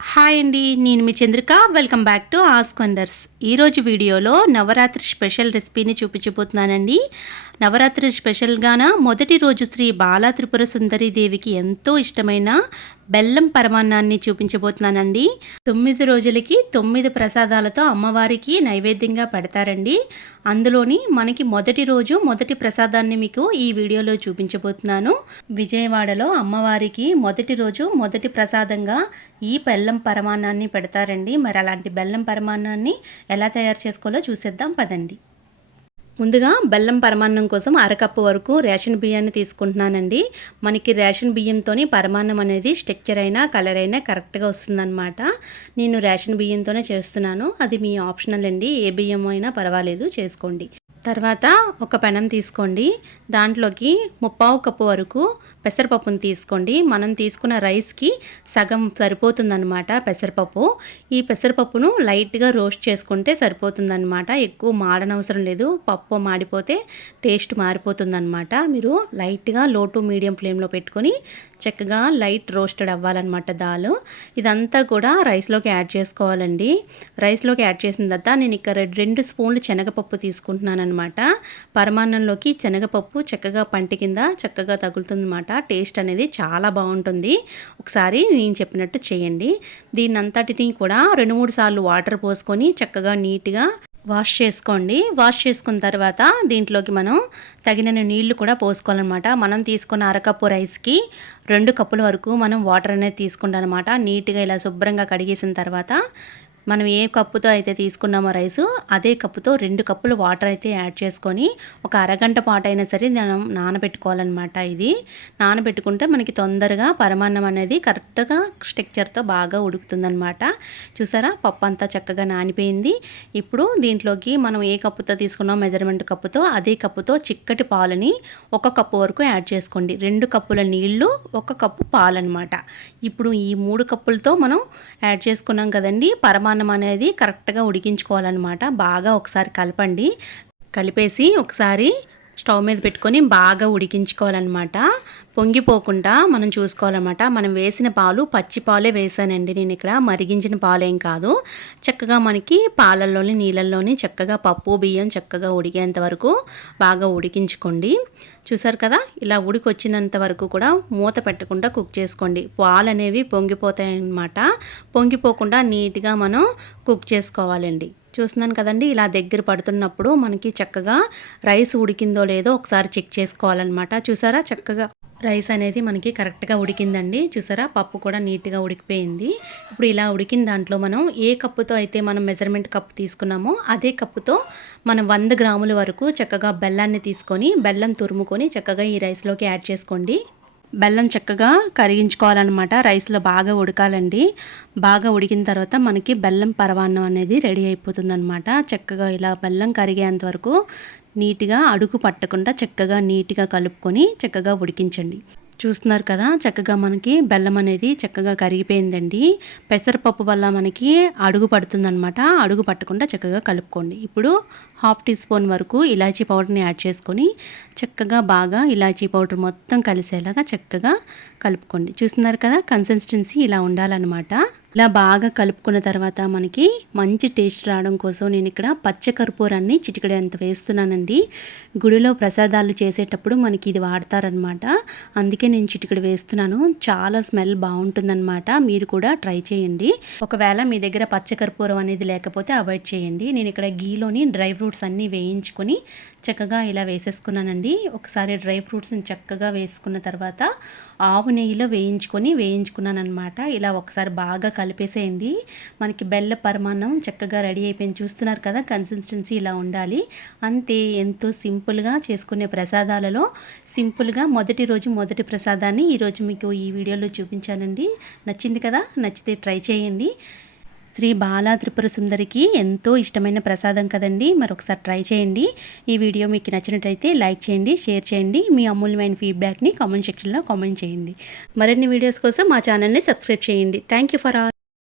Hi అండి నేను మీ Chandrika. Welcome back to ask wonders ఈరోజు వీడియోలో నవరాత్రి స్పెషల్ రెసిపీని చూపించబోతున్నానండి. నవరాత్రి స్పెషల్గాన మొదటి రోజు శ్రీ బాలా త్రిపుర సుందరి దేవికి ఎంతో ఇష్టమైన బెల్లం పరమాన్నాన్ని చూపించబోతున్నానండి. తొమ్మిది రోజులకి తొమ్మిది ప్రసాదాలతో అమ్మవారికి నైవేద్యంగా పెడతారండి. అందులోని మనకి మొదటి రోజు మొదటి ప్రసాదాన్ని మీకు ఈ వీడియోలో చూపించబోతున్నాను. విజయవాడలో అమ్మవారికి మొదటి రోజు మొదటి ప్రసాదంగా ఈ బెల్లం పరమాన్నాన్ని పెడతారండి. మరి అలాంటి బెల్లం పరమాన్నాన్ని ఎలా తయారు చేసుకోవాలో చూసేద్దాం పదండి. ముందుగా బెల్లం పరమాన్నం కోసం అరకప్పు వరకు రేషన్ బియ్యాన్ని తీసుకుంటున్నానండి. మనకి రేషన్ బియ్యంతో పరమాన్నం అనేది స్ట్రక్చర్ అయినా కలర్ అయినా కరెక్ట్గా వస్తుందన్నమాట. నేను రేషన్ బియ్యంతోనే చేస్తున్నాను. అది మీ ఆప్షనల్ అండి. ఏ బియ్యం అయినా పర్వాలేదు చేసుకోండి. తర్వాత ఒక పెనం తీసుకోండి. దాంట్లోకి ముప్పావు కప్పు వరకు పెసరపప్పును తీసుకోండి. మనం తీసుకున్న రైస్కి సగం సరిపోతుందన్నమాట పెసరపప్పు. ఈ పెసరపప్పును లైట్గా రోస్ట్ చేసుకుంటే సరిపోతుందన్నమాట. ఎక్కువ మాడనవసరం లేదు. పప్పు మాడిపోతే టేస్ట్ మారిపోతుందన్నమాట. మీరు లైట్గా లో టు మీడియం ఫ్లేమ్లో పెట్టుకొని చక్కగా లైట్ రోస్టెడ్ అవ్వాలన్నమాట దాల్. ఇదంతా కూడా రైస్లోకి యాడ్ చేసుకోవాలండి. రైస్లోకి యాడ్ చేసిన తర్వాత నేను ఇక్కడ రెండు స్పూన్లు శనగపప్పు తీసుకుంటున్నాను అనమాట పరమాన్నంలోకి శనగపప్పు చక్కగా పంటి కింద చక్కగా తగులుతుందన్నమాట. టేస్ట్ అనేది చాలా బాగుంటుంది. ఒకసారి నేను చెప్పినట్టు చేయండి. దీన్ని అంతటిని కూడా రెండు మూడు సార్లు వాటర్ పోసుకొని చక్కగా నీట్గా వాష్ చేసుకోండి. వాష్ చేసుకున్న తర్వాత దీంట్లోకి మనం తగినన్ని నీళ్ళు కూడా పోసుకోవాలన్నమాట. మనం తీసుకున్న అరకప్పు రైస్కి రెండు కప్పుల వరకు మనం వాటర్ అనేది తీసుకుంటాం అనమాట నీట్గా ఇలా శుభ్రంగా కడిగేసిన తర్వాత మనం ఏ కప్పుతో అయితే తీసుకున్నామో రైసు అదే కప్పుతో రెండు కప్పులు వాటర్ అయితే యాడ్ చేసుకొని ఒక అరగంట పాటు అయినా సరే మనం నానబెట్టుకోవాలన్నమాట ఇది. నానబెట్టుకుంటే మనకి తొందరగా పరమాన్నం అనేది కరెక్ట్గా స్ట్రక్చర్తో బాగా ఉడుకుతుందనమాట చూసారా? పప్పు అంతా చక్కగా నానిపోయింది. ఇప్పుడు దీంట్లోకి మనం ఏ కప్పుతో తీసుకున్నామో మెజర్మెంట్ కప్పుతో అదే కప్పుతో చిక్కటి పాలని ఒక కప్పు వరకు యాడ్ చేసుకోండి. రెండు కప్పుల నీళ్ళు ఒక కప్పు పాలనమాట ఇప్పుడు ఈ మూడు కప్పులతో మనం యాడ్ చేసుకున్నాం కదండి పరమాన్నం అన్నం అనేది కరెక్ట్గా ఉడికించుకోవాలన్నమాట. బాగా ఒకసారి కలపండి. కలిపేసి ఒకసారి స్టవ్ మీద పెట్టుకొని బాగా ఉడికించుకోవాలన్నమాట. పొంగిపోకుండా మనం చూసుకోవాలన్నమాట. మనం వేసిన పాలు పచ్చి పాలే వేసానండి నేను ఇక్కడ. మరిగించిన పాలేం కాదు. చక్కగా మనకి పాలల్లోని నీళ్ళల్లోని చక్కగా పప్పు బియ్యం చక్కగా ఉడికేంత వరకు బాగా ఉడికించుకోండి. చూసారు కదా? ఇలా ఉడికొచ్చినంత వరకు కూడా మూత పెట్టకుండా కుక్ చేసుకోండి. పాలు అనేవి పొంగిపోతాయన్నమాట. పొంగిపోకుండా నీట్గా మనం కుక్ చేసుకోవాలండి. చూస్తున్నాను కదండి ఇలా దగ్గర పడుతున్నప్పుడు మనకి చక్కగా రైస్ ఉడికిందో లేదో ఒకసారి చెక్ చేసుకోవాలన్నమాట. చూసారా? చక్కగా రైస్ అనేది మనకి కరెక్ట్గా ఉడికిందండి. చూసారా? పప్పు కూడా నీట్గా ఉడికిపోయింది. ఇప్పుడు ఇలా ఉడికిన దాంట్లో మనం ఏ కప్పుతో అయితే మనం మెజర్మెంట్ కప్పు తీసుకున్నామో అదే కప్పుతో మనం వంద గ్రాముల వరకు చక్కగా బెల్లాన్ని తీసుకొని బెల్లం తురుముకొని చక్కగా ఈ రైస్లోకి యాడ్ చేసుకోండి. బెల్లం చక్కగా కరిగించుకోవాలన్నమాట. రైస్లో బాగా ఉడకాలండి. బాగా ఉడికిన తర్వాత మనకి బెల్లం పరవాన్నం అనేది రెడీ అయిపోతుందన్నమాట. చక్కగా ఇలా బెల్లం కరిగేంత వరకు నీట్గా అడుగు పట్టకుండా చక్కగా నీట్గా కలుపుకొని చక్కగా ఉడికించండి. చూస్తున్నారు కదా చక్కగా మనకి బెల్లం అనేది చక్కగా కరిగిపోయిందండి. పెసరపప్పు వల్ల మనకి అడుగు పడుతుందనమాట అడుగు పట్టకుండా చక్కగా కలుపుకోండి. ఇప్పుడు హాఫ్ టీ స్పూన్ వరకు ఇలాచీ పౌడర్ని యాడ్ చేసుకొని చక్కగా బాగా ఇలాచీ పౌడర్ మొత్తం కలిసేలాగా చక్కగా కలుపుకోండి. చూస్తున్నారు కదా కన్సిస్టెన్సీ ఇలా ఉండాలన్నమాట. ఇలా బాగా కలుపుకున్న తర్వాత మనకి మంచి టేస్ట్ రావడం కోసం నేను ఇక్కడ పచ్చకర్పూరాన్ని చిటికడ ఎంత వేస్తున్నానండి. గుడిలో ప్రసాదాలు చేసేటప్పుడు మనకి ఇది వాడతారనమాట అందుకే నేను చిటికడ వేస్తున్నాను. చాలా స్మెల్ బాగుంటుందన్నమాట. మీరు కూడా ట్రై చేయండి. ఒకవేళ మీ దగ్గర పచ్చకర్పూరం అనేది లేకపోతే అవాయిడ్ చేయండి. నేను ఇక్కడ గీలోని డ్రై ఫ్రూట్స్ అన్నీ వేయించుకొని చక్కగా ఇలా వేసేసుకున్నానండి. ఒకసారి డ్రై ఫ్రూట్స్ని చక్కగా వేసుకున్న తర్వాత ఆవు నెయ్యిలో వేయించుకొని వేయించుకున్నాను అనమాట ఇలా ఒకసారి బాగా కలిపేసేయండి. మనకి బెల్ల పరమాన్నం చక్కగా రెడీ అయిపోయింది. చూస్తున్నారు కదా కన్సిస్టెన్సీ ఇలా ఉండాలి. అంతే ఎంతో సింపుల్గా చేసుకునే ప్రసాదాలలో సింపుల్గా మొదటి రోజు మొదటి ప్రసాదాన్ని ఈరోజు మీకు ఈ వీడియోలో చూపించానండి. నచ్చింది కదా నచ్చితే ట్రై చేయండి. శ్రీ బాలా త్రిపుర సుందరికి ఎంతో ఇష్టమైన ప్రసాదం కదండి. మరొకసారి ట్రై చేయండి. ఈ వీడియో మీకు నచ్చినట్టయితే లైక్ చేయండి షేర్ చేయండి. మీ అమూల్యమైన ఫీడ్బ్యాక్ని కామెంట్ సెక్షన్లో కామెంట్ చేయండి. మరిన్ని వీడియోస్ కోసం మా ఛానల్ని సబ్స్క్రైబ్ చేయండి. Thank you for all.